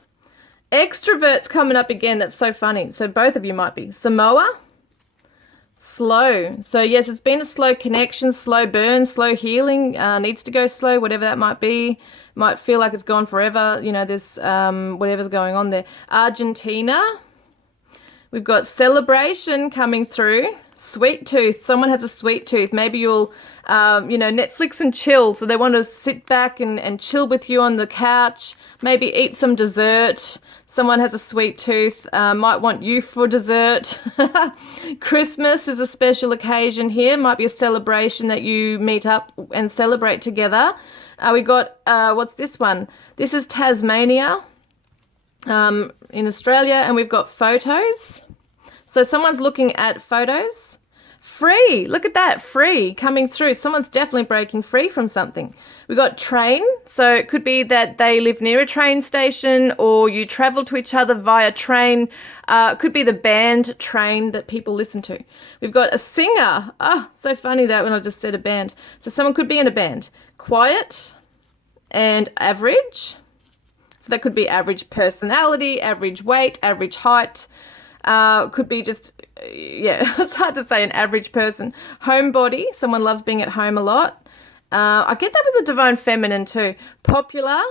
Extroverts coming up again. That's so funny. So both of you might be. Samoa. Slow. So yes, it's been a slow connection, slow burn, slow healing, needs to go slow, whatever that might be. Might feel like it's gone forever. You know, there's whatever's going on there. Argentina. We've got celebration coming through. Sweet tooth. Someone has a sweet tooth. Maybe you'll, Netflix and chill. So they want to sit back and chill with you on the couch. Maybe eat some dessert. Someone has a sweet tooth, might want you for dessert. Christmas is a special occasion here. Might be a celebration that you meet up and celebrate together. We got, what's this one? This is Tasmania in Australia, and we've got photos. So someone's looking at photos. Free, look at that, free coming through. Someone's definitely breaking free from something. We got train, so it could be that they live near a train station or you travel to each other via train. It could be the band Train that people listen to. We've got a singer. So funny that when I just said a band. So someone could be in a band. Quiet and average. So that could be average personality, average weight, average height. Could be just, it's hard to say an average person. Homebody, someone loves being at home a lot. I get that with the divine feminine too. Popular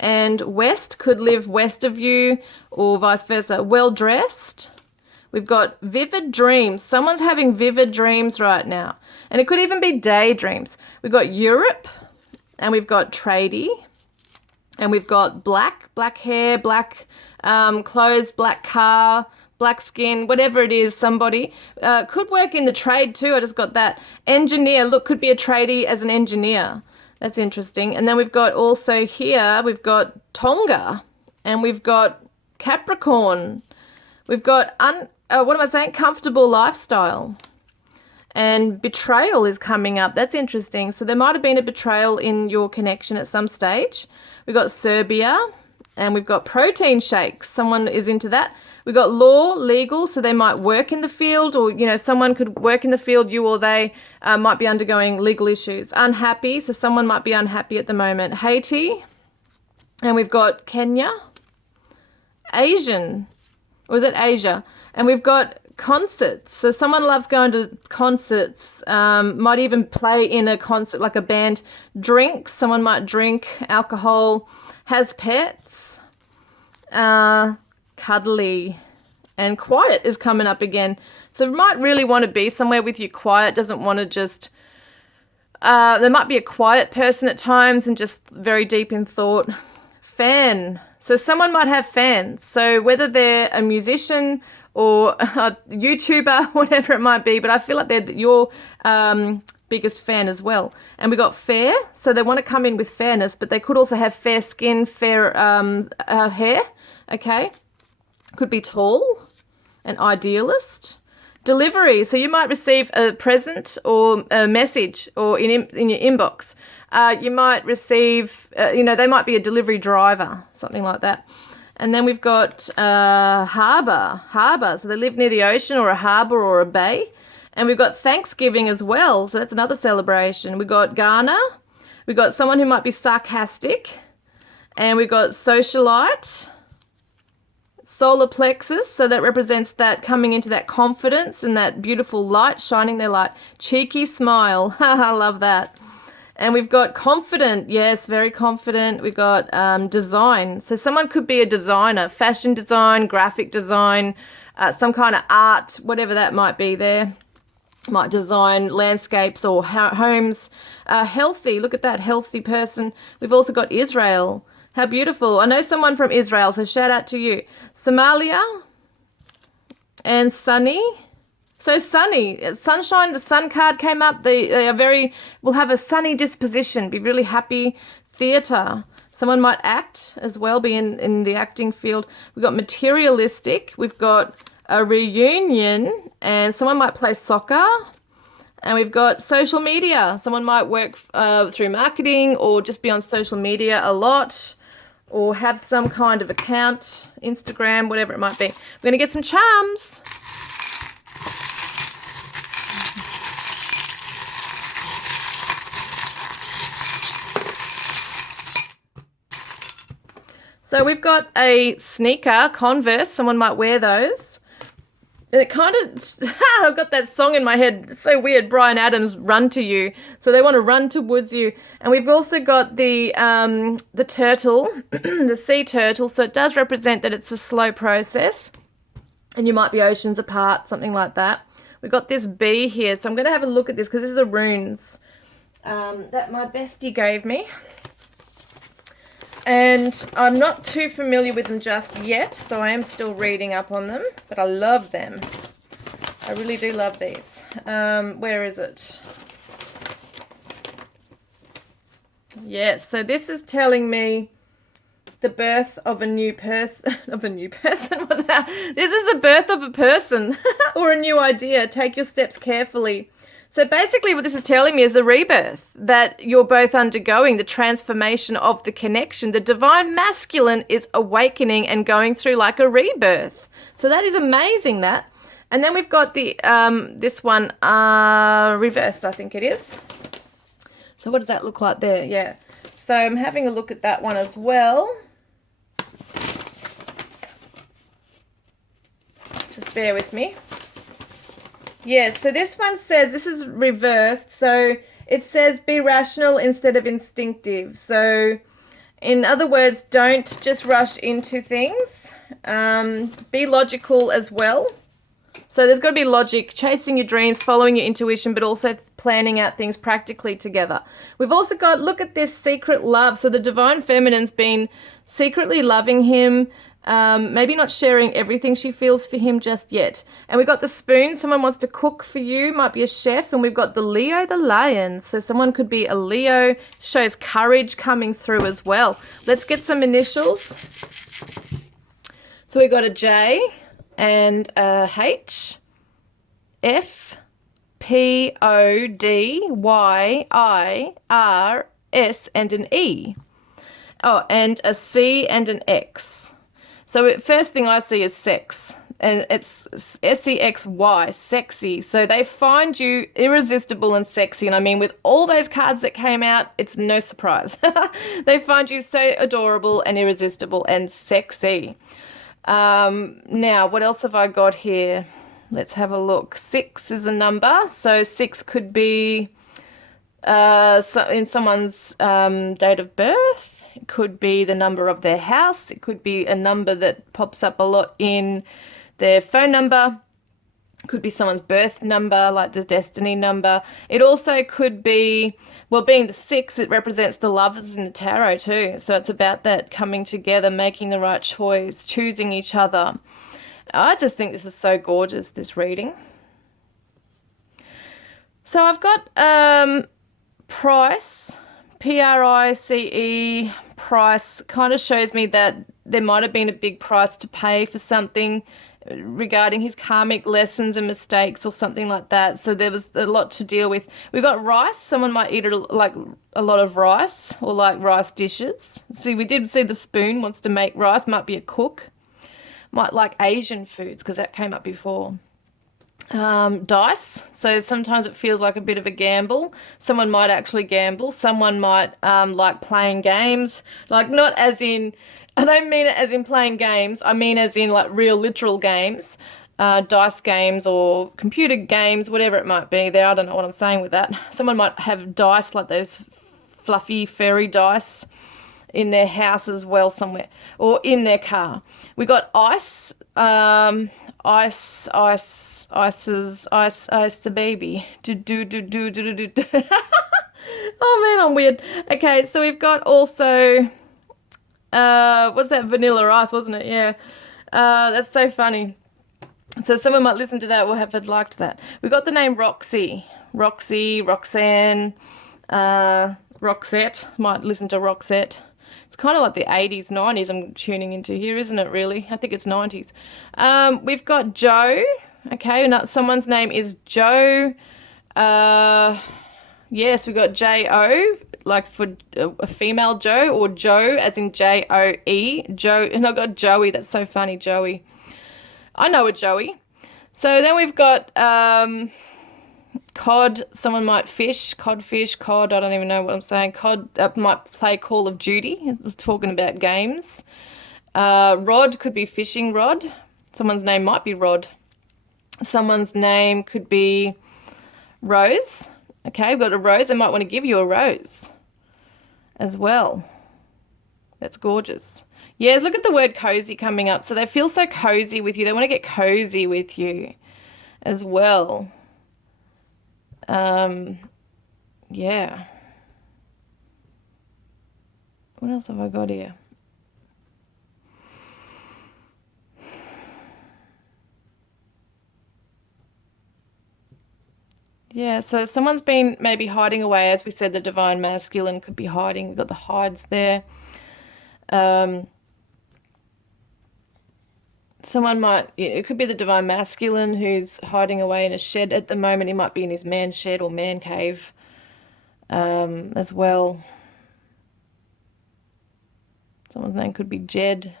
and west, could live west of you or vice versa. Well-dressed. We've got vivid dreams. Someone's having vivid dreams right now. And it could even be daydreams. We've got Europe and we've got tradie. And we've got black hair, black clothes, black car, black skin, whatever it is, somebody. Could work in the trade too, I just got that. Engineer, look, could be a tradie as an engineer. That's interesting. And then we've got also here, we've got Tonga, and we've got Capricorn. We've got, comfortable lifestyle. And betrayal is coming up. That's interesting. So there might have been a betrayal in your connection at some stage. We've got Serbia, and we've got protein shakes. Someone is into that. We've got law, legal, so they might work in the field, or, someone could work in the field, you or they might be undergoing legal issues. Unhappy, so someone might be unhappy at the moment. Haiti, and we've got Kenya. Asian, or is it Asia? And we've got concerts. So someone loves going to concerts, might even play in a concert like a band. Drinks, someone might drink alcohol. Has pets. Cuddly. And quiet is coming up again. So might really want to be somewhere with you quiet, doesn't want to just... there might be a quiet person at times and just very deep in thought. Fan. So someone might have fans. So whether they're a musician or a YouTuber, whatever it might be, but I feel like they're your biggest fan as well. And we got fair, so they want to come in with fairness, but they could also have fair skin, fair hair, okay? Could be tall, an idealist. Delivery, so you might receive a present or a message or in your inbox. You might receive, they might be a delivery driver, something like that. And then we've got harbour. So they live near the ocean or a harbour or a bay. And we've got Thanksgiving as well. So that's another celebration. We've got Ghana. We've got someone who might be sarcastic. And we've got socialite. Solar plexus. So that represents that coming into that confidence and that beautiful light, shining their light. Cheeky smile. I love that. And we've got confident, yes, very confident. We've got design. So someone could be a designer, fashion design, graphic design, some kind of art, whatever that might be there. Might design landscapes or homes. Healthy, look at that, healthy person. We've also got Israel. How beautiful. I know someone from Israel, so shout out to you. Somalia and sunny. So sunny, sunshine, the sun card came up. They are will have a sunny disposition, be really happy. Theatre, someone might act as well, be in the acting field. We've got materialistic, we've got a reunion, and someone might play soccer. And we've got social media. Someone might work through marketing or just be on social media a lot or have some kind of account, Instagram, whatever it might be. We're going to get some charms. So we've got a sneaker, Converse. Someone might wear those. And it kind of, I've got that song in my head. It's so weird. Bryan Adams, Run to You. So they want to run towards you. And we've also got the turtle, the sea turtle. So it does represent that it's a slow process. And you might be oceans apart, something like that. We've got this bee here. So I'm going to have a look at this because this is the runes that my bestie gave me. And I'm not too familiar with them just yet, so I am still reading up on them, but I love them. I really do love these. Where is it? Yes, so this is telling me the birth of a new person, This is the birth of a person or a new idea. Take your steps carefully. So basically what this is telling me is a rebirth that you're both undergoing, the transformation of the connection. The divine masculine is awakening and going through like a rebirth. So that is amazing, that. And then we've got the this one reversed, I think it is. So what does that look like there? Yeah. So I'm having a look at that one as well. Just bear with me. Yeah, so this one says, this is reversed, so it says be rational instead of instinctive. So in other words, don't just rush into things. Be logical as well. So there's got to be logic, chasing your dreams, following your intuition, but also planning out things practically together. We've also got, look at this, secret love. So the divine feminine's been secretly loving him, maybe not sharing everything she feels for him just yet. And we've got the spoon. Someone wants to cook for you, might be a chef. And we've got the Leo, the lion. So someone could be a Leo, shows courage coming through as well. Let's get some initials. So we've got a J and a H, F, P, O, D, Y, I, R, S, and an E. Oh, and a C and an X. So first thing I see is sex, and it's S-E-X-Y, sexy. So they find you irresistible and sexy, and I mean with all those cards that came out, it's no surprise. They find you so adorable and irresistible and sexy. Now, what else have I got here? Let's have a look. 6 is a number, so 6 could be so in someone's date of birth. It could be the number of their house. It could be a number that pops up a lot in their phone number. It could be someone's birth number, like the destiny number. It also could be, well, being the 6, it represents the lovers in the tarot too. So it's about that coming together, making the right choice, choosing each other. I just think this is so gorgeous, this reading. So I've got price, P-R-I-C-E, price, kind of shows me that there might have been a big price to pay for something regarding his karmic lessons and mistakes or something like that. So there was a lot to deal with. We've got rice. Someone might eat like a lot of rice or like rice dishes. See, we did see the spoon wants to make rice, might be a cook. Might like Asian foods because that came up before. Dice, so sometimes it feels like a bit of a gamble. Someone might actually gamble. Someone might like playing games, like not as in, I don't mean it as in playing games, I mean as in like real literal games, dice games or computer games, whatever it might be there. I don't know what I'm saying with that. Someone might have dice, like those fluffy fairy dice, in their house as well somewhere, or in their car. We got ice, ice the baby. Oh man, I'm weird. Okay, so we've got also what's that, vanilla ice, wasn't it? Yeah. That's so funny. So someone might listen to that or have liked that. We got the name Roxy, Roxanne, Roxette. Might listen to Roxette. It's kind of like the 80s, 90s I'm tuning into here, isn't it, really? I think it's 90s. We've got Joe. Okay, now someone's name is Joe. Yes, we've got J-O, like for a female Joe, or Joe as in J-O-E. Joe, and I've got Joey. That's so funny, Joey. I know a Joey. So then we've got cod. Someone might fish, codfish, cod. I don't even know what I'm saying. Cod might play Call of Duty. It was talking about games. Rod could be fishing rod. Someone's name might be Rod. Someone's name could be Rose. Okay, we've got a rose. I might want to give you a rose as well. That's gorgeous. Yes, look at the word cozy coming up. So they feel so cozy with you. They want to get cozy with you as well. Yeah. What else have I got here? Yeah, so someone's been maybe hiding away. As we said, the divine masculine could be hiding. We've got the hides there. Someone might, it could be the divine masculine who's hiding away in a shed at the moment. He might be in his man shed or man cave as well. Someone's name could be Jed.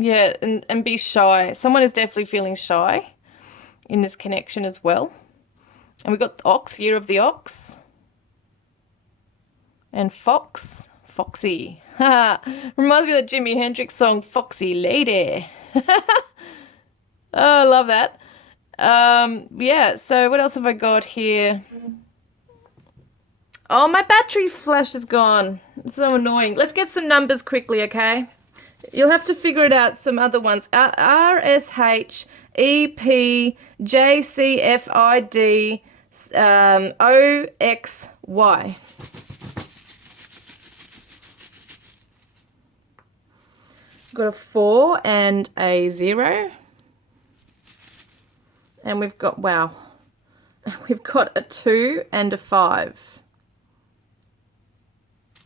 Yeah, and be shy. Someone is definitely feeling shy in this connection as well. And we've got the ox, year of the ox. And fox, foxy. Reminds me of the Jimi Hendrix song, Foxy Lady. Oh, I love that. Yeah, so what else have I got here? Oh, my battery flash is gone. It's so annoying. Let's get some numbers quickly, okay? You'll have to figure it out, some other ones. R, S, H, E, P, J, C, F, I, D, O, X, Y. Got a 4 and a 0. And we've got, wow, we've got a 2 and a 5.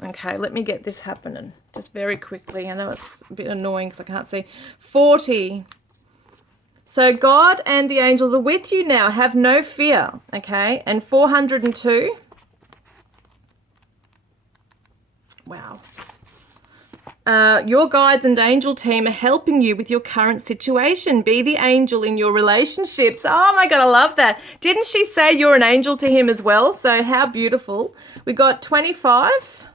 Okay, let me get this happening just very quickly. I know it's a bit annoying because I can't see. 40. So God and the angels are with you now. Have no fear, okay? And 402. Wow. Your guides and angel team are helping you with your current situation. Be the angel in your relationships. Oh my God, I love that. Didn't she say you're an angel to him as well? So how beautiful. We got 25.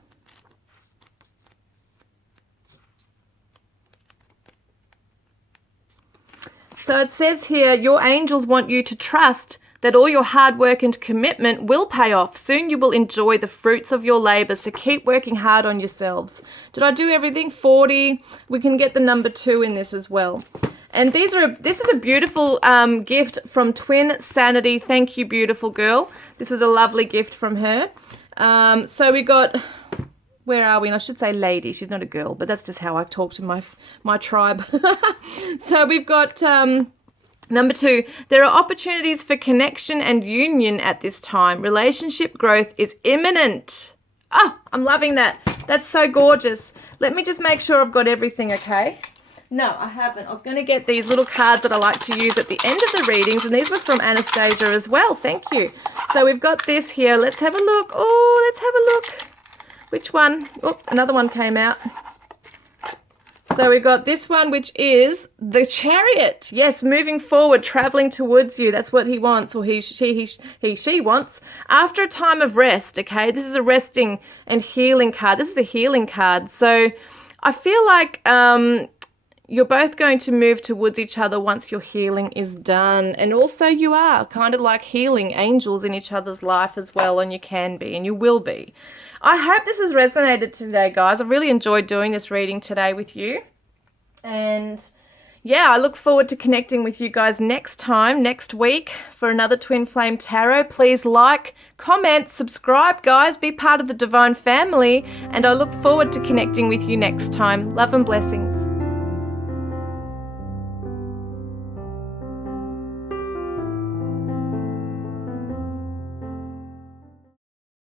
So it says here, your angels want you to trust that all your hard work and commitment will pay off. Soon you will enjoy the fruits of your labor, so keep working hard on yourselves. Did I do everything? 40. We can get the number 2 in this as well. And this is a beautiful gift from Twin Sanity. Thank you, beautiful girl. This was a lovely gift from her. So we got... Where are we? And I should say lady. She's not a girl, but that's just how I talk to my tribe. So we've got number 2. There are opportunities for connection and union at this time. Relationship growth is imminent. Oh, I'm loving that. That's so gorgeous. Let me just make sure I've got everything, okay? No, I haven't. I was going to get these little cards that I like to use at the end of the readings, and these were from Anastasia as well. Thank you. So we've got this here. Let's have a look. Oh, let's have a look. Which one? Oh, another one came out. So we got this one, which is the Chariot. Yes, moving forward, traveling towards you. That's what he wants, or she wants. After a time of rest, okay? This is a resting and healing card. This is a healing card. So I feel like you're both going to move towards each other once your healing is done. And also you are kind of like healing angels in each other's life as well, and you can be and you will be. I hope this has resonated today, guys. I really enjoyed doing this reading today with you. And yeah, I look forward to connecting with you guys next week for another Twin Flame Tarot. Please like, comment, subscribe, guys. Be part of the divine family. And I look forward to connecting with you next time. Love and blessings.